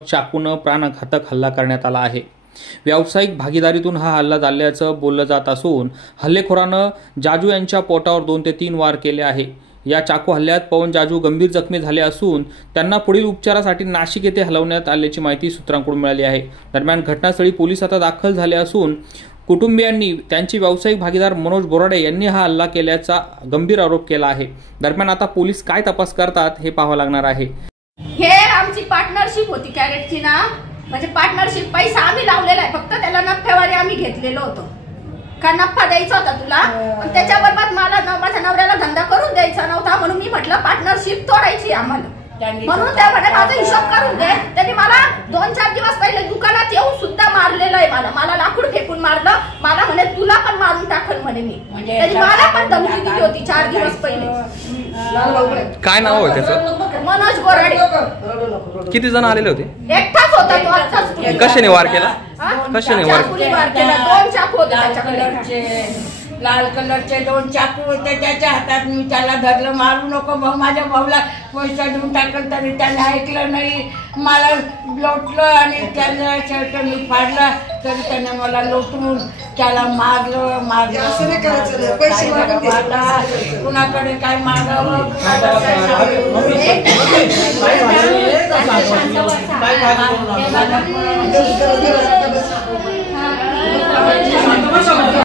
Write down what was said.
चाकूने प्राणघातक हल्ला करण्यात आला आहे। व्यावसायिक भागीदारीतून हा हल्ला झाल्याचं बोललं जात असून हल्लेखोरानं जाजू यांच्या पोटावर 2 ते 3 वार केले आहे। या चाकू हल्ल्यात पवन जाजू गंभीर जखमी झाले असून त्यांना पुढील उपचारासाठी नाशिक येथे हलवण्यात आल्याची माहिती सूत्रांकडून मिळाली आहे। दरम्यान घटनास्थळी पोलीस आता दाखल झाले असून कुटुंबियांनी त्यांचे व्यावसायिक भागीदार मनोज बोराडे यांनी हा हल्ला केल्याचा गंभीर आरोप केला आहे। दरम्यान आता पोलीस काय तपास करतात हे पाहावं लागणार आहे। हे आमची पार्टनरशिप होती कॅरेटची ना, म्हणजे पार्टनरशिप पैसा आम्ही लावलेला आहे, फक्त त्याला नफ्यावारी आम्ही घेतलेलो होतो का नफा द्यायचा होता तुला, पण त्याच्याबरोबर मला माझ्या नवऱ्याला धंदा करून द्यायचा नव्हता, म्हणून मी म्हटलं पार्टनरशिप तोडायची आम्हाला, म्हणून त्या म्हणे माझा हिशोब करून दे। त्यांनी मला 2-4 दिवस पहिले दुकानात येऊन सुद्धा मारलेलं आहे, मला लाकूड फेकून मारलं, मला म्हणे तुला पण मारून टाकल म्हणे मी, त्यांनी मला पण धमकी दिली होती 4 दिवस पहिले। काय नाव आहे त्याचं? मनोज बोराडे। किती जण आलेले होते? एकटाच होता तो, आत्ताच। कशाने वार केला? कशाने वार केला? 2 चाकू होते त्याच्याकडे, लाल कलरचे 2 चाकू होते त्याच्या हातात। मी त्याला धरलं, मारू नको भाऊ, माझ्या भाऊला पैसा देऊन टाकल, तरी त्याने ऐकलं नाही, मला लोटलं आणि त्याला शर्ट मी फाडला, तरी त्याने मला लोटून त्याला मारलं। कुणाकडे काय मागावं